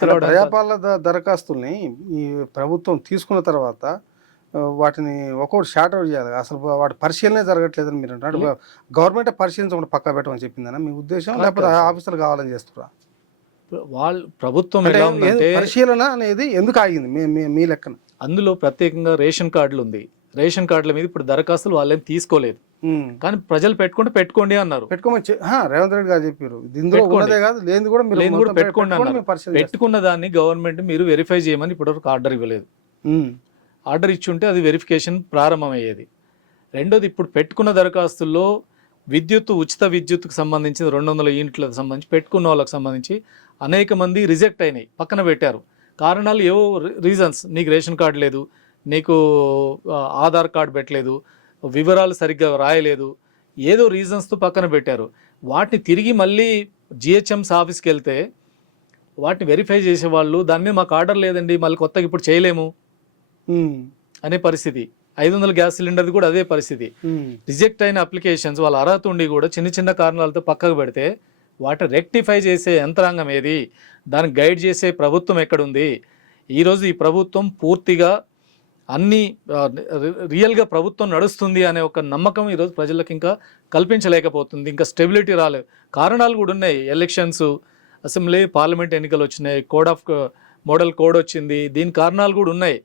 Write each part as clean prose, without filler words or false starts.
ప్రజాపాలన దరఖాస్తుల్ని ఈ ప్రభుత్వం తీసుకున్న తర్వాత వాటిని ఒక్కొక్కటి షార్ట్ అవుట్ చేయాలి. అసలు వాటి పరిశీలనే జరగట్లేదని మీరు అంటారు. గవర్నమెంట్ పరిశీలించకుండా పక్కా పెట్టమని చెప్పిందన్న మీ ఉద్దేశం, లేకపోతే ఆఫీసర్లు కావాలని చేస్తురా? వాళ్ళు ప్రభుత్వం ఎలా ఉందంటే పరిశీలన అనేది ఎందుకు ఆగింది మీ లెక్కన? అందులో ప్రత్యేకంగా రేషన్ కార్డులు ఉంది. రేషన్ కార్డుల మీద ఇప్పుడు దరఖాస్తులు వాళ్ళేం తీసుకోలేదు, కానీ ప్రజలు పెట్టుకోండి అన్నారు. పెట్టుకోమని రేవంత్ రెడ్డి గారు చెప్పారు. ఇందులో ఉన్నదే కాదు, లేని కూడా మీరు పెట్టుకోండి అన్నారు. పెట్టుకున్న దాన్ని గవర్నమెంట్ మీరు వెరిఫై చేయమని ఇప్పటివరకు ఆర్డర్ ఇవ్వలేదు. ఆర్డర్ ఇచ్చుంటే అది వెరిఫికేషన్ ప్రారంభమయ్యేది. రెండోది, ఇప్పుడు పెట్టుకున్న దరఖాస్తుల్లో ఉచిత విద్యుత్కు సంబంధించి 200 యూనిట్లకు సంబంధించి పెట్టుకున్న వాళ్ళకి సంబంధించి అనేక మంది రిజెక్ట్ అయినాయి, పక్కన పెట్టారు. కారణాలు ఏవో రీజన్స్, నీకు రేషన్ కార్డు లేదు, నీకు ఆధార్ కార్డు పెట్టలేదు, వివరాలు సరిగ్గా రాయలేదు, ఏదో రీజన్స్తో పక్కన పెట్టారు. వాటిని తిరిగి మళ్ళీ జిహెచ్ఎంసీ ఆఫీస్కి వెళ్తే వాటిని వెరిఫై చేసేవాళ్ళు దాని మీద మాకు ఆర్డర్ లేదండి, మళ్ళీ కొత్తగా ఇప్పుడు చేయలేము అనే పరిస్థితి. 500 గ్యాస్ సిలిండర్ది కూడా అదే పరిస్థితి. రిజెక్ట్ అయిన అప్లికేషన్స్ వాళ్ళ అర్హత ఉండి కూడా చిన్న చిన్న కారణాలతో పక్కకు పెడితే వాటిని రెక్టిఫై చేసే యంత్రాంగం ఏది, దానికి గైడ్ చేసే ప్రభుత్వం ఎక్కడుంది? ఈరోజు ఈ ప్రభుత్వం పూర్తిగా అన్ని రియల్గా ప్రభుత్వం నడుస్తుంది అనే ఒక నమ్మకం ఈరోజు ప్రజలకు ఇంకా కల్పించలేకపోతుంది. ఇంకా స్టెబిలిటీ రాలేదు. కారణాలు కూడా ఉన్నాయి. ఎలక్షన్స్, అసెంబ్లీ, పార్లమెంట్ ఎన్నికలు వచ్చినాయి, మోడల్ కోడ్ వచ్చింది, దీని కారణాలు కూడా ఉన్నాయి.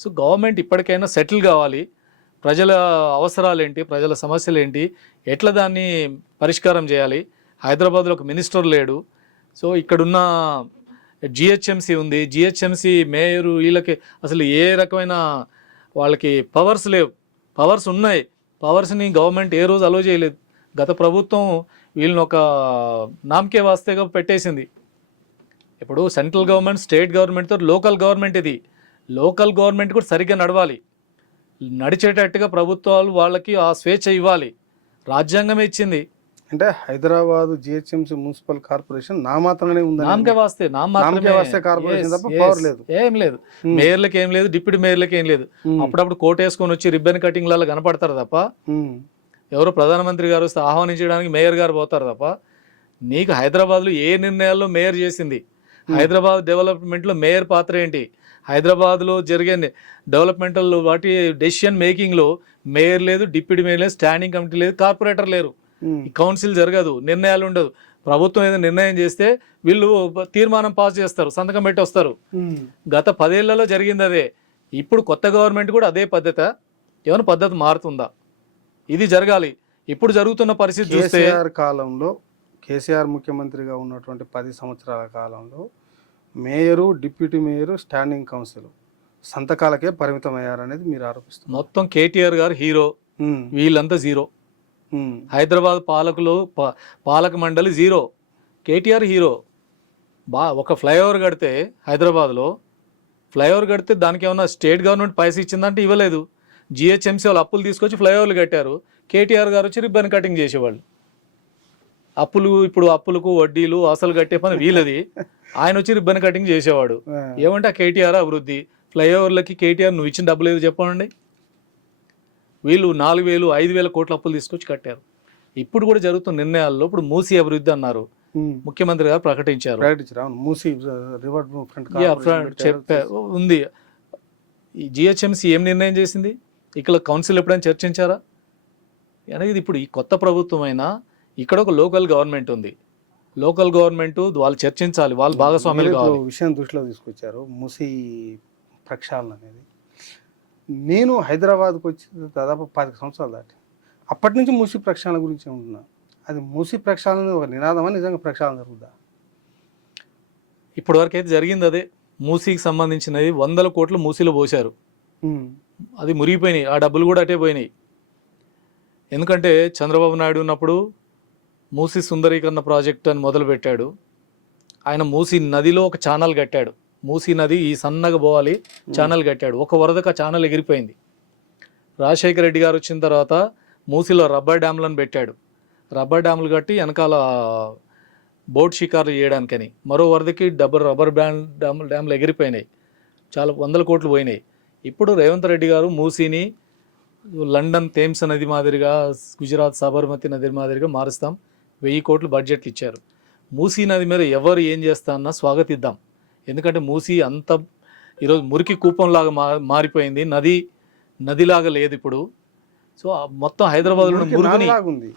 సో గవర్నమెంట్ ఇప్పటికైనా సెటిల్ కావాలి. ప్రజల అవసరాలు ఏంటి, ప్రజల సమస్యలు ఏంటి, ఎట్లా దాన్ని పరిష్కారం చేయాలి. హైదరాబాద్లో ఒక మినిస్టర్ లేడు. సో ఇక్కడున్న జిహెచ్ఎంసీ ఉంది, జిహెచ్ఎంసీ మేయరు, వీళ్ళకి అసలు ఏ రకమైన వాళ్ళకి పవర్స్ లేవు. పవర్స్ ఉన్నాయి, పవర్స్ని గవర్నమెంట్ ఏ రోజు అలో చేయలేదు. గత ప్రభుత్వం వీళ్ళని ఒక నామకే వాస్తేగా పెట్టేసింది. ఇప్పుడు సెంట్రల్ గవర్నమెంట్, స్టేట్ గవర్నమెంట్తో లోకల్ గవర్నమెంట్, ఇది లోకల్ గవర్నమెంట్ కూడా సరిగ్గా నడవాలి. నడిచేటట్టుగా ప్రభుత్వాలు వాళ్ళకి ఆ స్వేచ్ఛ ఇవ్వాలి. రాజ్యాంగమే ఇచ్చింది. అంటే హైదరాబాద్ జిహెచ్ఎంసీ మున్సిపల్ కార్పొరేషన్ నామాత్రంగానే ఉంది. నామకే వాస్తే కార్పొరేషన్ తప్ప పవర్ లేదు, ఏం లేదు. మేయర్లకి ఏం లేదు, డిప్యూటీ మేయర్లకి ఏం లేదు. అప్పుడప్పుడు కోట్ వేసుకొని వచ్చి రిబ్బన్ కటింగ్ లలో కనపడతారు తప్ప, ఎవరో ప్రధానమంత్రి గారు వస్తే ఆహ్వానించడానికి మేయర్ గారు పోతారు తప్ప. నీకు హైదరాబాద్లో ఏ నిర్ణయాల్లో మేయర్ చేసింది? హైదరాబాద్ డెవలప్మెంట్లో మేయర్ పాత్ర ఏంటి? హైదరాబాద్లో జరిగే డెవలప్మెంటల్ వాటి డెసిషన్ మేకింగ్లో మేయర్ లేదు, డిప్యూటీ మేయర్ లేదు, స్టాండింగ్ కమిటీ లేదు, కార్పొరేటర్ లేరు. కౌన్సిల్ జరగదు, నిర్ణయాలు ఉండదు. ప్రభుత్వం ఏదైనా నిర్ణయం చేస్తే వీళ్ళు తీర్మానం పాస్ చేస్తారు, సంతకం పెట్టి వస్తారు. గత 10 ఏళ్లలో జరిగింది అదే. ఇప్పుడు కొత్త గవర్నమెంట్ కూడా అదే పద్ధతి. ఏమైనా పద్ధతి మారుతుందా? ఇది జరగాలి. ఇప్పుడు జరుగుతున్న పరిస్థితి చూస్తే కాలంలో కేసీఆర్ ముఖ్యమంత్రిగా ఉన్నటువంటి 10 సంవత్సరాల కాలంలో mayor, deputy mayor, standing council సంతకాలకే పరిమితం అయ్యారనేది మీరు ఆరోపిస్తున్నారు. మొత్తం కేటీఆర్ గారు హీరో, వీళ్ళంతా జీరో. హైదరాబాద్ పాలక మండలి జీరో, కేటీఆర్ హీరో. ఒక ఫ్లైఓవర్ కడితే హైదరాబాద్లో ఫ్లైఓవర్ కడితే దానికి ఏమన్నా స్టేట్ గవర్నమెంట్ పైసలు ఇచ్చిందంటే ఇవ్వలేదు. జిహెచ్ఎంసీ వాళ్ళు అప్పులు తీసుకొచ్చి ఫ్లైఓవర్లు కట్టారు. కేటీఆర్ గారు వచ్చి రిబ్బన్ కటింగ్ చేసేవాళ్ళు. ఇప్పుడు అప్పులకు వడ్డీలు అసలు కట్టే పని వీళ్ళది. ఆయన వచ్చి రిబ్బన్ కటింగ్ చేసేవాడు. ఏమంటే ఆ కేటీఆర్ అభివృద్ధి? ఫ్లైఓవర్లకి కేటీఆర్ నువ్వు ఇచ్చిన డబ్బులు ఏదో చెప్పండి. వీళ్ళు 4,000, 5,000 కోట్ల అప్పులు తీసుకొచ్చి కట్టారు. ఇప్పుడు కూడా జరుగుతున్న నిర్ణయాల్లో ఇప్పుడు మూసీ అభివృద్ధి అన్నారు, ముఖ్యమంత్రి గారు ప్రకటించారు. ఉంది. ఈ జిహెచ్ఎంసీ ఏం నిర్ణయం చేసింది? ఇక్కడ కౌన్సిల్ ఎప్పుడైనా చర్చించారా అనేది? ఇప్పుడు ఈ కొత్త ప్రభుత్వం అయినా ఇక్కడ ఒక లోకల్ గవర్నమెంట్ ఉంది. లోకల్ గవర్నమెంట్ వాళ్ళు చర్చించాలి, వాళ్ళు భాగస్వాములు కావాలి. విషయం దృష్టిలో తీసుకొచ్చారు మూసీ ప్రక్షాళన అనేది. నేను హైదరాబాద్కి వచ్చి దాదాపు 10 సంవత్సరాలు దాటి అప్పటి నుంచి మూసీ ప్రక్షాళన గురించి ఉంటున్నా. అది మూసీ ప్రక్షాళన ఒక నినాదమా, నిజంగా ప్రక్షాళన జరుగుతుందా? ఇప్పటి వరకు అయితే జరిగింది అదే. మూసీకి సంబంధించినది 100 కోట్లు మూసీలో పోశారు. అది మురిగిపోయినాయి, ఆ డబ్బులు కూడా అటే పోయినాయి. ఎందుకంటే చంద్రబాబు నాయుడు ఉన్నప్పుడు మూసీ సుందరీకరణ ప్రాజెక్ట్ అని మొదలుపెట్టాడు. ఆయన మూసీ నదిలో ఒక ఛానల్ కట్టాడు. మూసీ నది ఈ సన్నగా పోవాలి, ఛానల్ కట్టాడు. ఒక వరదకు ఆ ఛానల్ ఎగిరిపోయింది. రాజశేఖర రెడ్డి గారు వచ్చిన తర్వాత మూసీలో రబ్బర్ డ్యామ్లను పెట్టాడు. రబ్బర్ డ్యాములు కట్టి వెనకాల బోట్ షికార్లు చేయడానికని. మరో వరదకి రబ్బర్ డ్యాములు ఎగిరిపోయినాయి, చాలా 100 కోట్లు పోయినాయి. ఇప్పుడు రేవంత్ రెడ్డి గారు మూసీని లండన్ థేమ్స్ నది మాదిరిగా, గుజరాత్ సబర్మతి నది మాదిరిగా మారుస్తాం, 1000 కోట్లు బడ్జెట్లు ఇచ్చారు. మూసీ నది మీద ఎవరు ఏం చేస్తా అన్నా స్వాగతిద్దాం. ఎందుకంటే మూసి అంత ఈరోజు మురికి కూపంలాగా మారిపోయింది, నదిలాగా లేదు ఇప్పుడు. సో మొత్తం హైదరాబాద్లో ఉంది.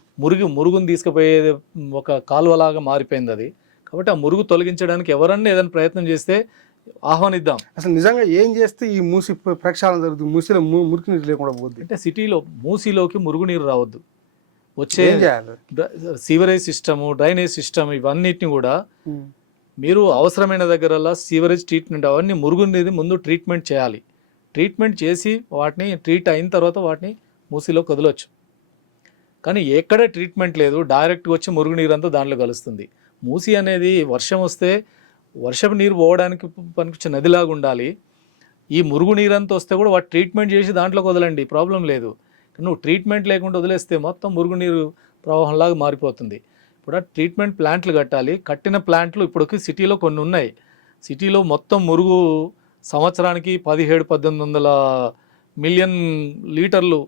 మురుగుని తీసుకుపోయే ఒక కాలువలాగా మారిపోయింది అది. కాబట్టి ఆ మురుగు తొలగించడానికి ఎవరన్నా ఏదైనా ప్రయత్నం చేస్తే ఆహ్వానిద్దాం. అసలు నిజంగా ఏం చేస్తే ఈ మూసి ప్రక్షాళన జరుగుతుంది, మూసిలో మురికి నీరు లేకుండా పోద్ది అంటే సిటీలో మూసిలోకి మురుగునీరు రావద్దు. వచ్చే సీవరేజ్ సిస్టము, డ్రైనేజ్ సిస్టమ్ ఇవన్నిటిని కూడా మీరు అవసరమైన దగ్గరల్లా సీవరేజ్ ట్రీట్మెంట్ అవన్నీ మురుగునీరు ముందు ట్రీట్మెంట్ చేయాలి. ట్రీట్మెంట్ చేసి వాటిని ట్రీట్ అయిన తర్వాత వాటిని మూసిలో కదలొచ్చు. కానీ ఎక్కడ ట్రీట్మెంట్ లేదు, డైరెక్ట్గా వచ్చి మురుగునీరు అంతా దాంట్లో కలుస్తుంది. మూసి అనేది వర్షం వస్తే వర్షపు నీరు పోవడానికి పనికొచ్చే నదిలాగా ఉండాలి. ఈ మురుగునీరంతా వస్తే కూడా వాటి ట్రీట్మెంట్ చేసి దాంట్లోకి వదలండి, ప్రాబ్లం లేదు. నువ్వు ట్రీట్మెంట్ లేకుండా వదిలేస్తే మొత్తం మురుగునీరు ప్రవాహంలాగా మారిపోతుంది. ఇప్పుడు ఆ ట్రీట్మెంట్ ప్లాంట్లు కట్టాలి. కట్టిన ప్లాంట్లు ఇప్పటికి సిటీలో కొన్ని ఉన్నాయి. సిటీలో మొత్తం మురుగు సంవత్సరానికి 1700-1800 మిలియన్ లీటర్లు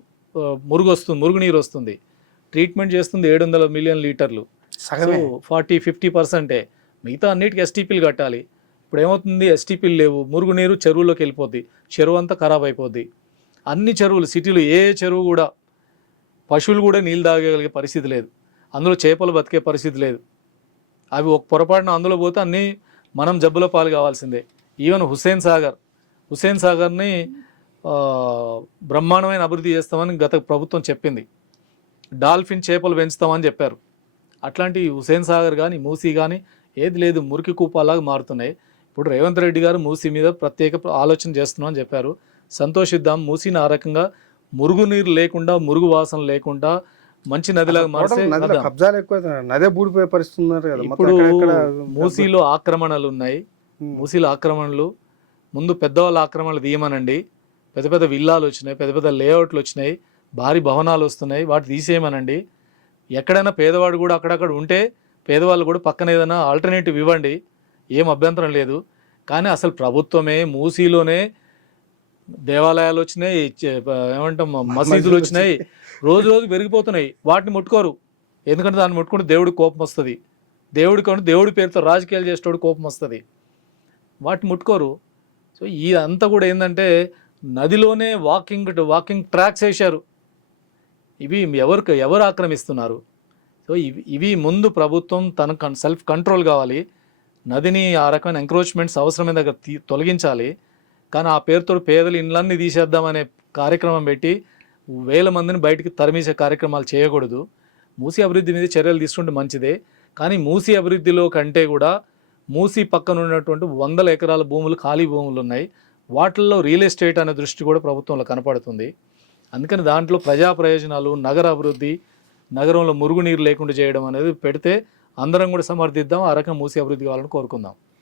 మురుగునీరు వస్తుంది. ట్రీట్మెంట్ చేస్తుంది 700 మిలియన్ లీటర్లు. 40-50%. మిగతా అన్నిటికీ ఎస్టీపీలు కట్టాలి. ఇప్పుడు ఏమవుతుంది, ఎస్టీపీలు లేవు, మురుగునీరు చెరువులోకి వెళ్ళిపోద్ది, చెరువు అంతా ఖరాబ్ అయిపోద్ది. అన్ని చెరువులు సిటీలో ఏ చెరువు కూడా పశువులు కూడా నీళ్ళు తాగగలిగే పరిస్థితి లేదు, అందులో చేపలు బతికే పరిస్థితి లేదు. అవి ఒక పొరపాటున అందులో పోతే అన్నీ మనం జబ్బుల పాలు కావాల్సిందే. ఈవెన్ హుస్సేన్ సాగర్ని బ్రహ్మాండమైన అభివృద్ధి చేస్తామని గత ప్రభుత్వం చెప్పింది. డాల్ఫిన్ చేపలు పెంచుతామని చెప్పారు. అట్లాంటి హుస్సేన్ సాగర్ కానీ మూసీ కానీ ఏది లేదు, మురికి కూపాలాగా మారుతున్నాయి. ఇప్పుడు రేవంత్ రెడ్డి గారు మూసీ మీద ప్రత్యేక ఆలోచన చేస్తున్నామని చెప్పారు. సంతోషిద్దాం. మూసీని ఆ రకంగా మురుగునీరు లేకుండా, మురుగు వాసన లేకుండా మంచి నదిలాగా మారితే. ఇప్పుడు మూసీలో ఆక్రమణలు ఉన్నాయి. మూసీలో ఆక్రమణలు ముందు పెద్దవాళ్ళ ఆక్రమణలు తీయమనండి. పెద్ద పెద్ద విల్లాలు వచ్చినాయి, పెద్ద పెద్ద లేఅవుట్లు వచ్చినాయి, భారీ భవనాలు వస్తున్నాయి, వాటి తీసేయమనండి. ఎక్కడైనా పేదవాడు కూడా అక్కడక్కడ ఉంటే పేదవాళ్ళు కూడా పక్కన ఏదైనా ఆల్టర్నేటివ్ ఇవ్వండి, ఏం అభ్యంతరం లేదు. కానీ అసలు ప్రభుత్వమే మూసీలోనే దేవాలయాలు వచ్చినాయి, ఏమంటాం మసీదులు వచ్చినాయి, రోజు పెరిగిపోతున్నాయి. వాటిని ముట్టుకోరు. ఎందుకంటే దాన్ని ముట్టుకుంటే దేవుడికి కోపం వస్తుంది. దేవుడి పేరుతో రాజకీయాలు చేసేటోడు కోపం వస్తుంది. వాటిని ముట్టుకోరు. సో ఈ అంతా కూడా ఏంటంటే నదిలోనే వాకింగ్ ట్రాక్స్ వేశారు. ఇవి ఎవరు ఆక్రమిస్తున్నారు? సో ఇవి ముందు ప్రభుత్వం తన సెల్ఫ్ కంట్రోల్ కావాలి. నదిని ఆ రకమైన ఎంక్రోచ్మెంట్స్ అవసరమైన దగ్గర తొలగించాలి. కానీ ఆ పేరుతో పేదలు ఇండ్లన్నీ తీసేద్దామనే కార్యక్రమం పెట్టి వేల మందిని బయటికి తరిమేసే కార్యక్రమాలు చేయకూడదు. మూసీ అభివృద్ధి మీద చర్యలు తీసుకుంటే మంచిదే. కానీ మూసీ అభివృద్ధిలో కంటే కూడా మూసీ పక్కన ఉన్నటువంటి 100 ఎకరాల భూములు, ఖాళీ భూములు ఉన్నాయి. వాటిల్లో రియల్ ఎస్టేట్ అనే దృష్టి కూడా ప్రభుత్వంలో కనపడుతుంది. అందుకని దాంట్లో ప్రజా ప్రయోజనాలు, నగర అభివృద్ధి, నగరంలో మురుగునీరు లేకుండా చేయడం అనేది పెడితే అందరం కూడా సమర్థిద్దాం. ఆ రకం మూసీ అభివృద్ధి కావాలని కోరుకుందాం.